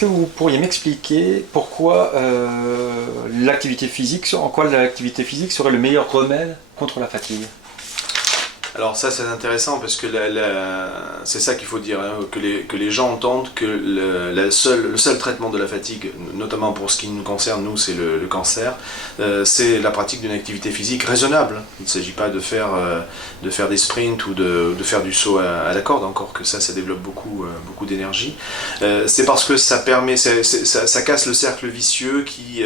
que vous pourriez m'expliquer pourquoi l'activité physique, en quoi l'activité physique serait le meilleur remède contre la fatigue? Alors ça c'est intéressant parce que c'est ça qu'il faut dire, hein, que les gens entendent que le seul traitement de la fatigue, notamment pour ce qui nous concerne, nous c'est le cancer, c'est la pratique d'une activité physique raisonnable. Il ne s'agit pas de faire des sprints ou de faire du saut à la corde, encore que ça développe beaucoup d'énergie. C'est parce que ça permet, ça casse le cercle vicieux qui,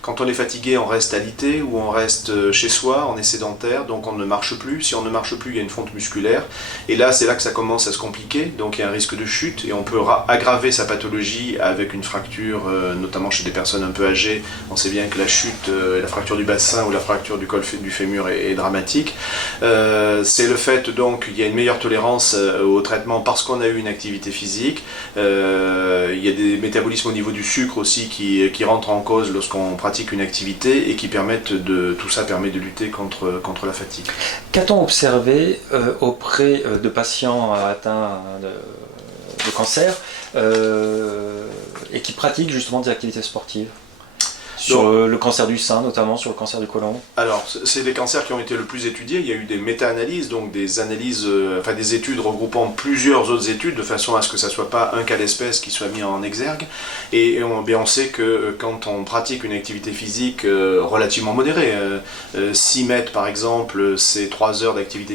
quand on est fatigué, on reste alité ou on reste chez soi, on est sédentaire, donc on ne marche plus. Si on ne marche plus, il y a une fonte musculaire. Et là, c'est là que ça commence à se compliquer. Donc il y a un risque de chute et on peut aggraver sa pathologie avec une fracture, notamment chez des personnes un peu âgées. On sait bien que la chute, la fracture du bassin ou la fracture du col du fémur est dramatique. C'est le fait donc qu'il y a une meilleure tolérance au traitement parce qu'on a eu une activité physique. Il y a des métabolismes au niveau du sucre aussi qui rentrent en cause lorsqu'on pratique une activité et qui tout ça permet de lutter contre la fatigue. Qu'a-t-on observé auprès de patients atteints de cancer et qui pratiquent justement des activités sportives? Sur le cancer du sein, notamment sur le cancer du côlon. Alors, c'est des cancers qui ont été le plus étudiés. Il y a eu des méta-analyses, donc des analyses, des études regroupant plusieurs autres études, de façon à ce que ça ne soit pas un cas d'espèce qui soit mis en exergue. Et on sait que quand on pratique une activité physique relativement modérée, 6 mètres par exemple, c'est 3 heures d'activité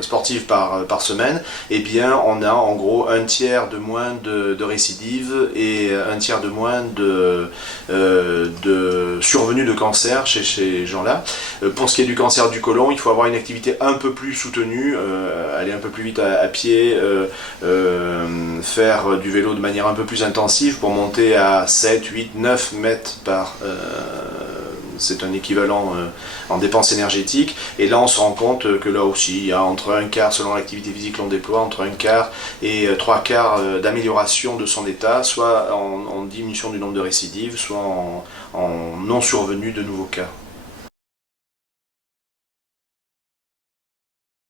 sportive par semaine, eh bien on a en gros un tiers de moins de récidives et un tiers de moins de survenue de cancer chez ces gens-là. Pour ce qui est du cancer du côlon, il faut avoir une activité un peu plus soutenue, aller un peu plus vite à pied, faire du vélo de manière un peu plus intensive pour monter à 7, 8, 9 mètres par... c'est un équivalent en dépenses énergétiques, et là on se rend compte que là aussi il y a entre un quart, selon l'activité physique l'on déploie, entre un quart et 3 quarts d'amélioration de son état, soit en diminution du nombre de récidives, soit en non survenue de nouveaux cas.